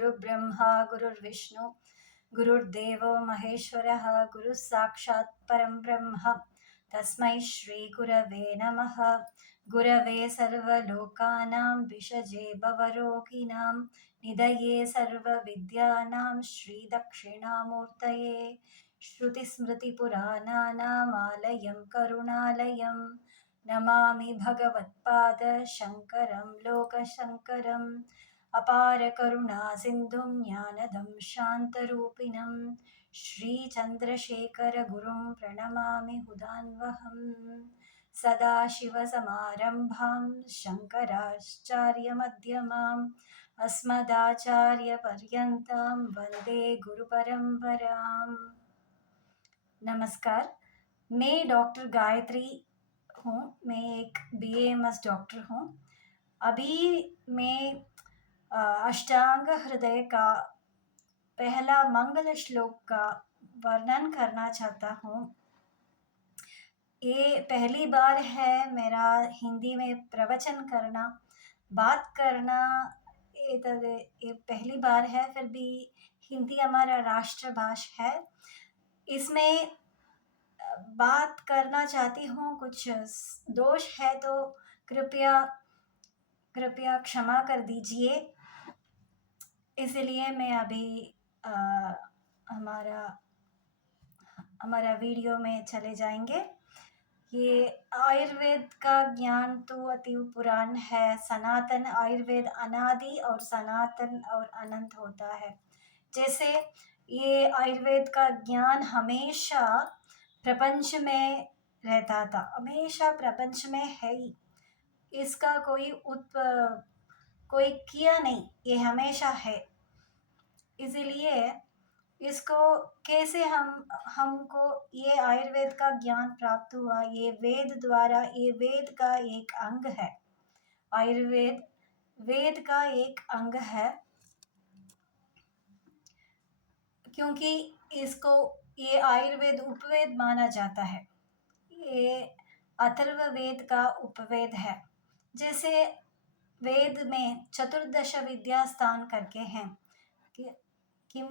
गुरुर्ब्रह्मा गुरुर्विष्णु गुरुर्देवो महेश्वरः गुरुः साक्षात् परं ब्रह्म तस्मै श्रीगुरवे नमः। गुरवे सर्वलोकानां विषजे भवरोगिणां निधये सर्वविद्यानां श्रीदक्षिणामूर्तये श्रुतिस्मृतिपुराणानामालयं करुणालयं नमामि भगवत्पाद शङ्करं लोकशङ्करम् अपार करुणा सिन्धुं ज्ञानदं शान्तरूपिणं श्रीचन्द्रशेखर गुरुं प्रणमामि मुदान्वहम्। सदाशिवसमारम्भां शङ्कराचार्यमध्यमाम् अस्मदाचार्यपर्यन्तां वन्दे गुरुपरम्पराम्। नमस्कार, मैं डॉक्टर गायत्री हूँ। मैं एक BAMS डॉक्टर हूँ। अभी मैं अष्टांग हृदय का पहला मंगल श्लोक का वर्णन करना चाहता हूँ। ये पहली बार है मेरा हिंदी में प्रवचन करना, बात करना। ये पहली बार है, फिर भी हिंदी हमारा राष्ट्रभाषा है। इसमें बात करना चाहती हूँ, कुछ दोष है तो कृपया क्षमा कर दीजिए। इसलिए मैं अभी हमारा वीडियो में चले जाएंगे। ये आयुर्वेद का ज्ञान तो अति पुरान है। सनातन आयुर्वेद अनादि और सनातन और अनंत होता है। जैसे ये आयुर्वेद का ज्ञान हमेशा प्रपंच में रहता था, हमेशा प्रपंच में है ही। इसका कोई किया नहीं, ये हमेशा है। इसीलिए इसको कैसे हमको ये आयुर्वेद का ज्ञान प्राप्त हुआ, ये वेद द्वारा। ये वेद का एक अंग है, आयुर्वेद वेद का एक अंग है, क्योंकि इसको ये आयुर्वेद उपवेद माना जाता है। ये अथर्ववेद का उपवेद है। जैसे वेद में चतुर्दश विद्या स्थान करके हैं किम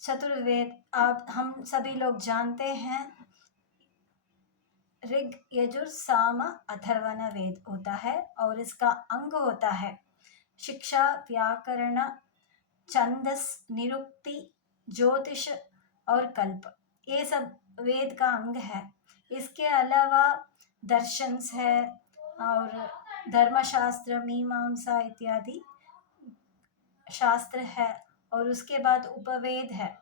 चतुर्वेद आप हम सभी लोग जानते हैं। ऋग यजुर साम अथर्वण वेद होता है और इसका अंग होता है शिक्षा, व्याकरण, छंदस, निरुक्ति, ज्योतिष और कल्प। ये सब वेद का अंग है। इसके अलावा दर्शन है और धर्मशास्त्र, मीमांसा इत्यादि शास्त्र है। और उसके बाद उपवेद है।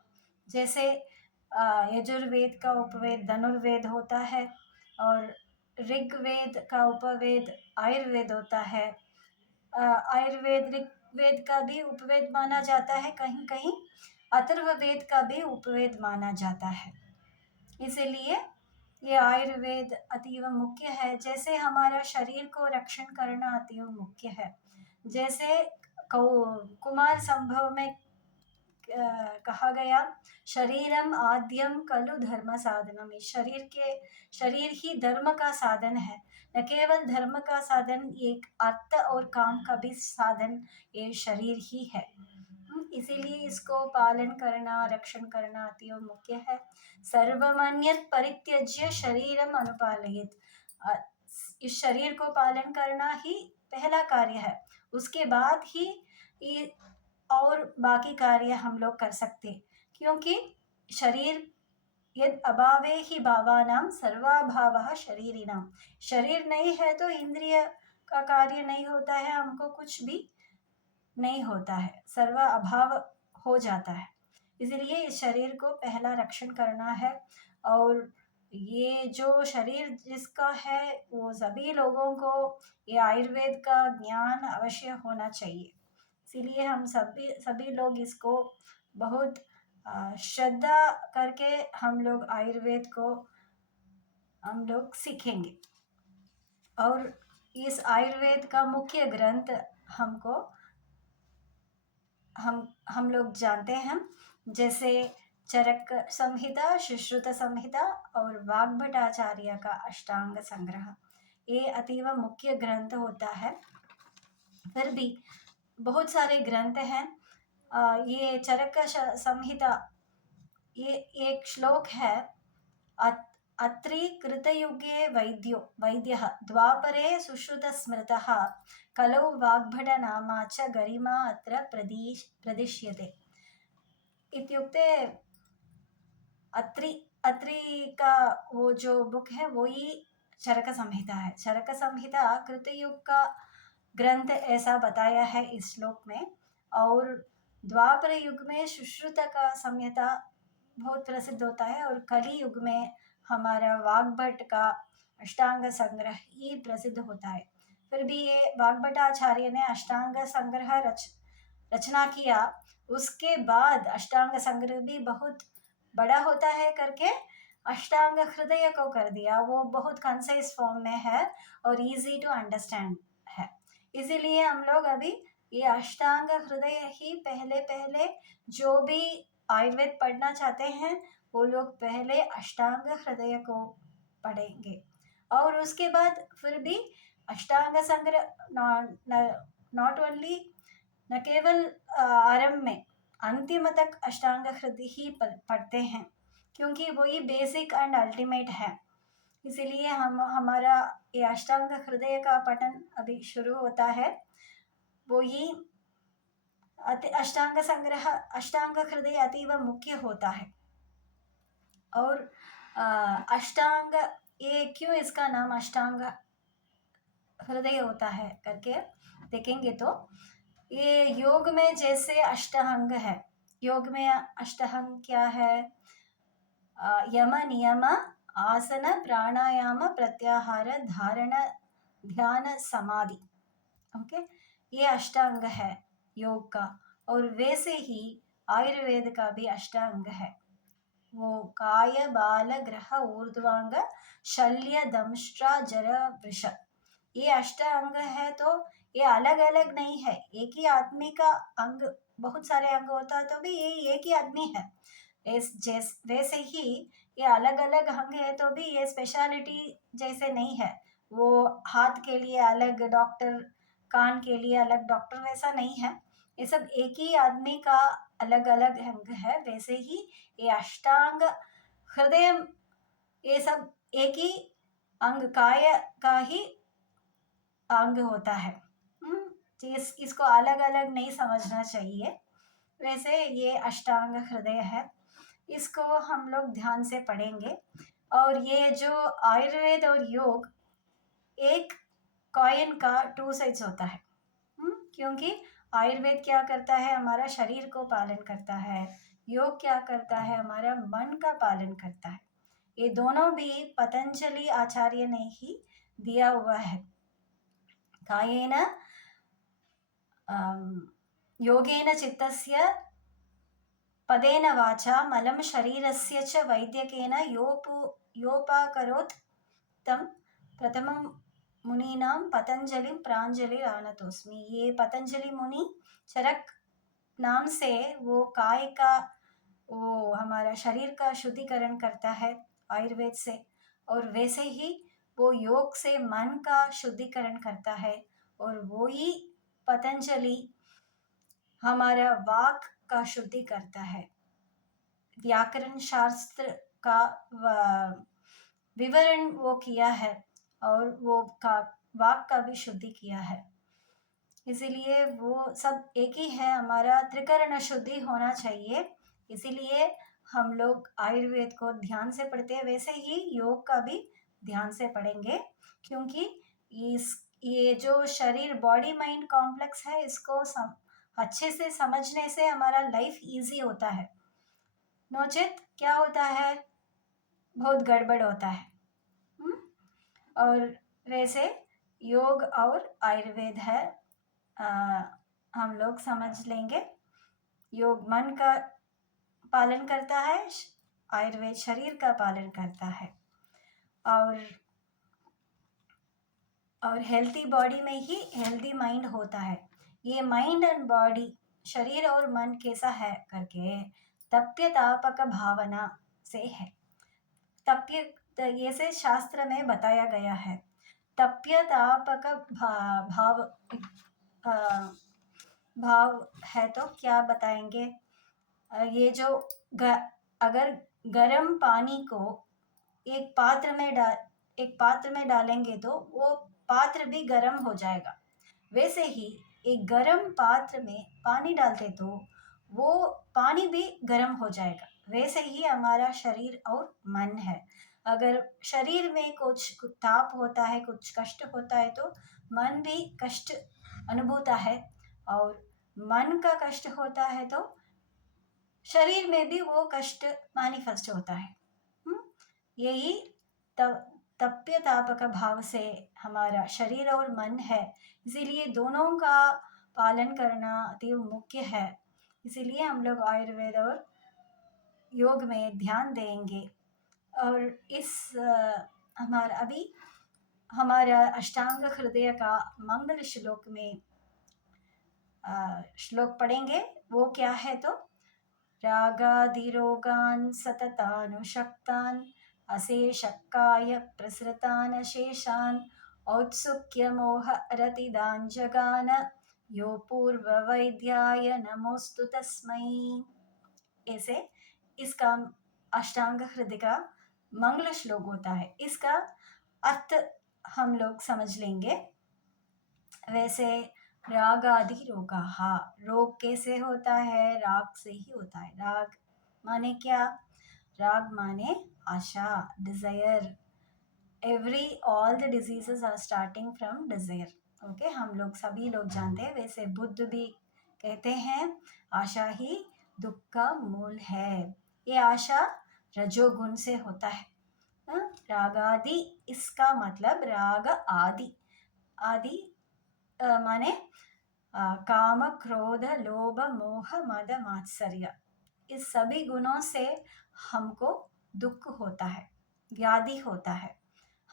जैसे यजुर्वेद का उपवेद धनुर्वेद होता है और ऋग्वेद का उपवेद आयुर्वेद होता है। आयुर्वेद ऋग्वेद का भी उपवेद माना जाता है, कहीं कहीं अथर्ववेद का भी उपवेद माना जाता है। इसीलिए ये आयुर्वेद अतीव मुख्य है। जैसे हमारा शरीर को रक्षण करना अतीव मुख्य है। जैसे कुमार संभव में कहा गया, शरीरम आद्यम खलु धर्म साधनम। शरीर ही धर्म का साधन है। न केवल धर्म का साधन, एक अर्थ और काम का भी साधन ये शरीर ही है। इसीलिए इसको पालन करना, रक्षण करना अति मुख्य है। सर्वमन्यत परित्यज्य शरीरम अनुपालयेत। इस शरीर को पालन करना ही पहला कार्य है। उसके बाद ही ये और बाकी कार्य हम लोग कर सकते, क्योंकि शरीर यद अभावे ही भावानां सर्वाभावः शरीरिणां। शरीर नहीं है तो इंद्रिय का कार्य नहीं होता है, हमको कुछ भी नहीं होता है, सर्व अभाव हो जाता है। इसलिए इस शरीर को पहला रक्षण करना है। और ये जो शरीर जिसका है वो सभी लोगों को ये आयुर्वेद का ज्ञान अवश्य होना चाहिए। इसीलिए हम सभी लोग इसको बहुत श्रद्धा करके हम लोग आयुर्वेद को हम लोग सीखेंगे। और इस आयुर्वेद का मुख्य ग्रंथ हम लोग जानते हैं, जैसे चरक संहिता, सुश्रुत संहिता और वाग्भटाचार्य का अष्टांग संग्रह। ये अतीव मुख्य ग्रंथ होता है। फिर भी बहुत सारे ग्रंथ हैं। ये चरक संहिता, ये एक श्लोक है। अत्रि कृतयुगे वैद्यः द्वापरे सुश्रुतस्मृतः कलौ वाग्भटनामा च गरिमा अत्र प्रदिश्यते इत्युक्ते अत्रि अत्रि का वो जो बुक है वो ही चरक संहिता है। चरक संहिता कृतयुग का ग्रंथ ऐसा बताया है इस श्लोक में। और द्वापर युग में सुश्रुत का संहिता बहुत प्रसिद्ध होता है, और कली युग में हमारा वाग्भट का अष्टांग संग्रह ही प्रसिद्ध होता है। फिर भी ये वाग्भटाचार्य ने अष्टांग संग्रह रचना किया, उसके बाद अष्टांग संग्रह भी बहुत बड़ा होता है करके अष्टांग हृदय को कर दिया। वो बहुत कंसाइज फॉर्म में है और इजी टू अंडरस्टैंड है, इसीलिए हम लोग अभी ये अष्टांग हृदय ही पहले पहले जो भी आयुर्वेद पढ़ना चाहते हैं वो लोग पहले अष्टांग हृदय को पढ़ेंगे, और उसके बाद फिर भी अष्टांग संग्रह नॉट ओनली, न केवल आरंभ में, अंतिम तक अष्टांग हृदय ही पढ़ते हैं, क्योंकि वही बेसिक एंड अल्टीमेट है। इसीलिए हमारा ये अष्टांग हृदय का पठन अभी शुरू होता है। वो ही अष्टांग संग्रह, अष्टांग हृदय अतीव मुख्य होता है। और अष्टांग, ये क्यों इसका नाम अष्टांग हृदय होता है करके देखेंगे तो, ये योग में जैसे अष्टांग है, योग में अष्टांग क्या है? यम नियम आसन प्राणायाम प्रत्याहार धारण ध्यान समाधि। ओके, ये अष्टांग है योग का। और वैसे ही आयुर्वेद का भी अष्टांग है, वो काय बाल ग्रह ऊर्ध्वांग शल्य दंष्ट्रा जर वृष, ये अष्टांग है। तो ये अलग अलग नहीं है, एक ही आदमी का अंग, बहुत सारे अंग होता है तो भी ये एक ही आदमी है। वैसे ही ये अलग अलग अंग है तो भी ये स्पेशलिटी जैसे नहीं है। वो हाथ के लिए अलग डॉक्टर, कान के लिए अलग डॉक्टर, वैसा नहीं है। ये सब एक ही आदमी का अलग अलग अंग है। वैसे ही ये अष्टांग हृदय, ये सब एक ही अंग, काय का ही अंग होता है। इसको अलग अलग नहीं समझना चाहिए। वैसे ये अष्टांग हृदय है, इसको हम लोग ध्यान से पढ़ेंगे। और ये जो आयुर्वेद और योग एक कॉइन का टू साइड्स होता है। क्योंकि आयुर्वेद क्या करता है? हमारा शरीर को पालन करता है। योग क्या करता है? हमारा मन का पालन करता है। ये दोनों भी पतंजलि आचार्य ने ही दिया हुआ है। कायेन योगेन चित्तस्य पदेन वाचा मलं शरीरस्य च वैद्यकेन योपाकरोत् तं प्रथमं मुनीनां पतंजलि प्रांजलि आनतोस्मि। ये पतंजलि मुनि चरक नाम से वो काय का, वो हमारा शरीर का शुद्धिकरण करता है आयुर्वेद से, और वैसे ही वो योग से मन का शुद्धिकरण करता है। और वो ही पतंजलि हमारा वाक का शुद्धि करता है। व्याकरण शास्त्र का विवरण वो किया है, और वो का वाक का भी शुद्धि किया है। इसीलिए वो सब एक ही है, हमारा त्रिकरण शुद्धि होना चाहिए। इसीलिए हम लोग आयुर्वेद को ध्यान से पढ़ते हैं, वैसे ही योग का भी ध्यान से पढ़ेंगे। क्योंकि ये जो शरीर बॉडी माइंड कॉम्प्लेक्स है, इसको अच्छे से समझने से हमारा लाइफ इजी होता है। नोचित क्या होता है? बहुत गड़बड़ होता है। और वैसे योग और आयुर्वेद है, हम लोग समझ लेंगे। योग मन का पालन करता है, आयुर्वेद शरीर का पालन करता है। और हेल्थी बॉडी में ही हेल्थी माइंड होता है। ये माइंड एंड बॉडी, शरीर और मन कैसा है करके तप्य तापक भावना से है। तप्य, ये से शास्त्र में बताया गया है। तप्य तापक भाव भाव है तो क्या बताएंगे? ये जो अगर गर्म पानी को एक पात्र में डाल एक पात्र में डालेंगे तो वो पात्र भी गर्म हो जाएगा। वैसे ही एक गर्म पात्र में पानी डालते तो वो पानी भी गर्म हो जाएगा। वैसे ही हमारा शरीर और मन है। अगर शरीर में कुछ ताप होता है, कुछ कष्ट होता है तो मन भी कष्ट अनुभूता है, और मन का कष्ट होता है तो शरीर में भी वो कष्ट मैनिफेस्ट होता है। हम्म? यही तप तप्य तापक भाव से हमारा शरीर और मन है। इसीलिए दोनों का पालन करना अति मुख्य है। इसीलिए हम लोग आयुर्वेद और योग में ध्यान देंगे। और इस हमारा अष्टांग हृदय का मंगल श्लोक में श्लोक पढ़ेंगे। वो क्या है तो, रागादिरोगान् सततानुषक्तान् अशेषकाय प्रसृतान् अशेषान् औत्सुक्यमोहरतिदान् जगान यो पूर्ववैद्याय नमोस्तु तस्मै। ऐसे इसका अष्टांग हृदय का मंगल श्लोक होता है। इसका अर्थ हम लोग समझ लेंगे। वैसे राग आदि रोगा, रोग कैसे होता है? राग से ही होता है। राग माने क्या? राग माने आशा, desire. All the diseases are starting from desire. Okay, हम लोग सभी लोग जानते हैं। वैसे बुद्ध भी कहते हैं आशा ही दुख का मूल है। ये आशा रजोगुण से होता है। राग आदि, इसका मतलब राग आदि। आदि माने काम, क्रोध, लोभ, मोह, मद, मात्सर्य। इस सभी गुणों से हमको दुख होता है, व्याधि होता है।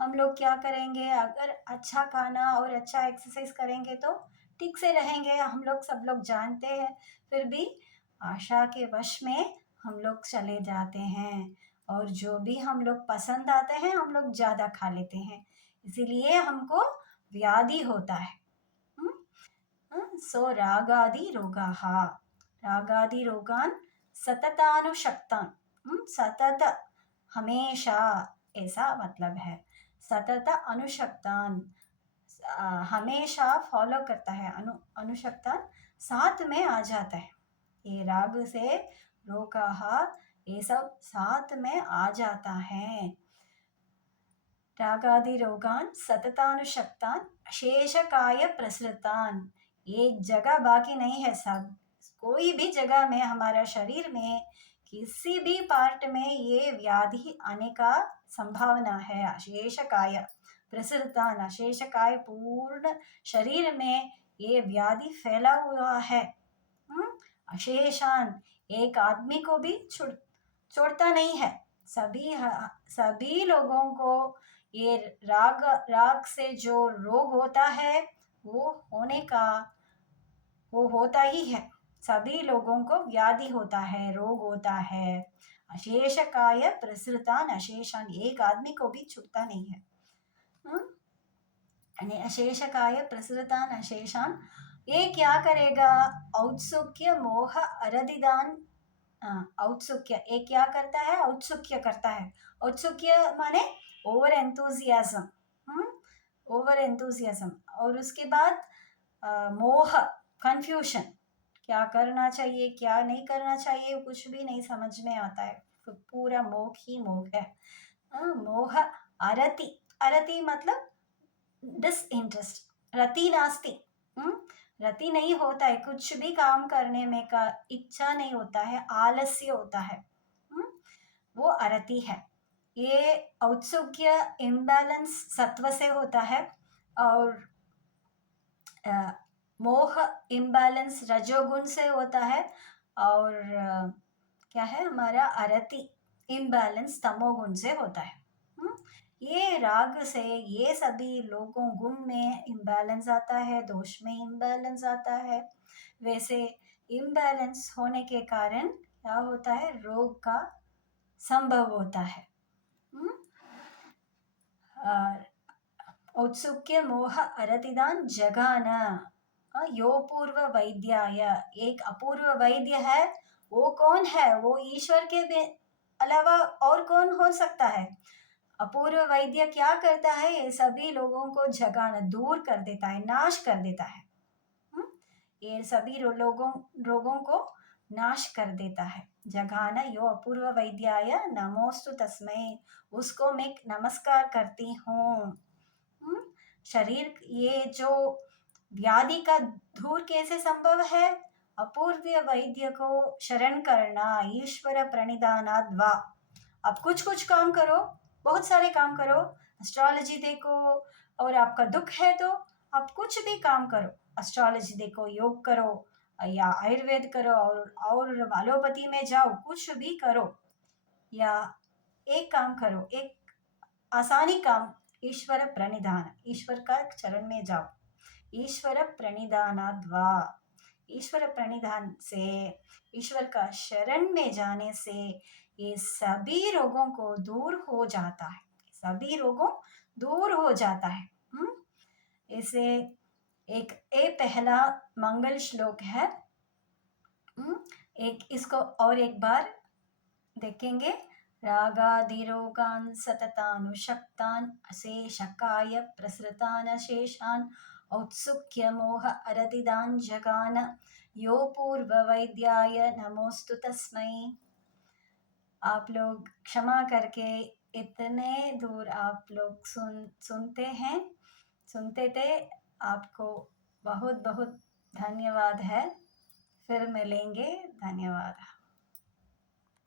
हम लोग क्या करेंगे? अगर अच्छा खाना और अच्छा एक्सरसाइज करेंगे तो ठीक से रहेंगे, हम लोग सब लोग जानते हैं। फिर भी आशा के वश में हम लोग चले जाते हैं, और जो भी हम लोग पसंद आते हैं हम लोग ज़्यादा खा लेते हैं। इसीलिए हमको व्याधि होता है। सो रागादि रोगाः, रागादि रोगान सततानुशक्तान। सतत, हमेशा, ऐसा मतलब है। सतत अनुशक्तान, हमेशा फॉलो करता है। अनुशक्तान साथ में आ जाता है। ये राग से रोगाः, ये सब साथ में आ जाता है। रागादि रोगान सततानुशक्तान शेषकाय प्रसृतान। एक जगह बाकी नहीं है। सब, कोई भी जगह में, हमारा शरीर में किसी भी पार्ट में ये व्याधि आने का संभावना है। अशेषकाय प्रसृतान, अशेषकाय पूर्ण शरीर में ये व्याधि फैला हुआ है। अशेषान, एक आदमी को भी छोड़ता नहीं है। सभी लोगों को ये राग से जो रोग होता है वो होता ही है। सभी लोगों को व्याधि होता है, रोग होता है। अशेषकाय प्रसृतान अशेषान, एक आदमी को भी छूटता नहीं है। अशेषकाय प्रसृतान अशेषान, ये क्या करेगा? औत्सुक्य मोह अरदिदान। औत्सुक्य, ये क्या करता है? औत्सुक्य करता है। औत्सुक्य माने ओवर एंथुजियाज्म। Over enthusiasm. और उसके बाद मोह, कंफ्यूशन। क्या करना चाहिए, क्या नहीं करना चाहिए, कुछ भी नहीं समझ में आता है। पूरा मोह ही मोह है। मोह अरति, अरति मतलब डिसइंटरेस्ट। रति नास्ति, रति नहीं होता है, कुछ भी काम करने में का इच्छा नहीं होता है, आलस्य होता है। वो अरति है। ये औत्सुक्य इम्बैलेंस सत्व से होता है, और मोह इम्बैलेंस रजोगुण से होता है, और क्या है हमारा अरति इम्बैलेंस तमोगुण से होता है। ये राग से ये सभी लोगों गुण में इम्बैलेंस आता है, दोष में इम्बैलेंस आता है। वैसे इम्बैलेंस होने के कारण क्या होता है? रोग का संभव होता है। औत्सुक्य मोह अरतिदान जगान, यो पूर्व वैद्याय, एक अपूर्व वैद्य है, वो कौन है? वो ईश्वर के अलावा और कौन हो सकता है? अपूर्व वैद्य क्या करता है? ये सभी लोगों को जगाना, दूर कर देता है, नाश कर देता है। ये सभी लोगों रोगों को नाश कर देता है। जगाना यो अपूर्व वैद्याय नमोस्तु तस्मै, उसको मैं नमस्कार करती हूँ। शरीर, ये जो व्याधि का दूर कैसे संभव है? अपूर्व वैद्य को शरण करना, ईश्वर प्रणिधानाद् वा। आप कुछ कुछ काम करो, बहुत सारे काम करो, एस्ट्रोलॉजी देखो, और आपका दुख है तो आप कुछ भी काम करो, एस्ट्रोलॉजी देखो, योग करो, या आयुर्वेद करो, और एलोपैथी में जाओ, कुछ भी करो, या एक काम करो, एक आसानी काम, ईश्वर प्रणिधान, ईश्वर का चरण में जाओ। ईश्वर प्रणिधानाद् वा, ईश्वर प्रणिधान से, ईश्वर का शरण में जाने से ये सभी रोगों को दूर हो जाता है, सभी रोगों दूर हो जाता है। इसे एक पहला मंगल श्लोक है। एक इसको और एक बार देखेंगे। रागादिरोगान् सततानुशक्तान् अशेषकाय प्रसृतान् अशेषान् औत्सुक्य मोह अरतिदान् जगान यो पूर्ववैद्याय नमोस्तु तस्मै। आप लोग क्षमा करके इतने दूर आप लोग सुनते थे, आपको बहुत बहुत धन्यवाद है। फिर मिलेंगे, धन्यवाद।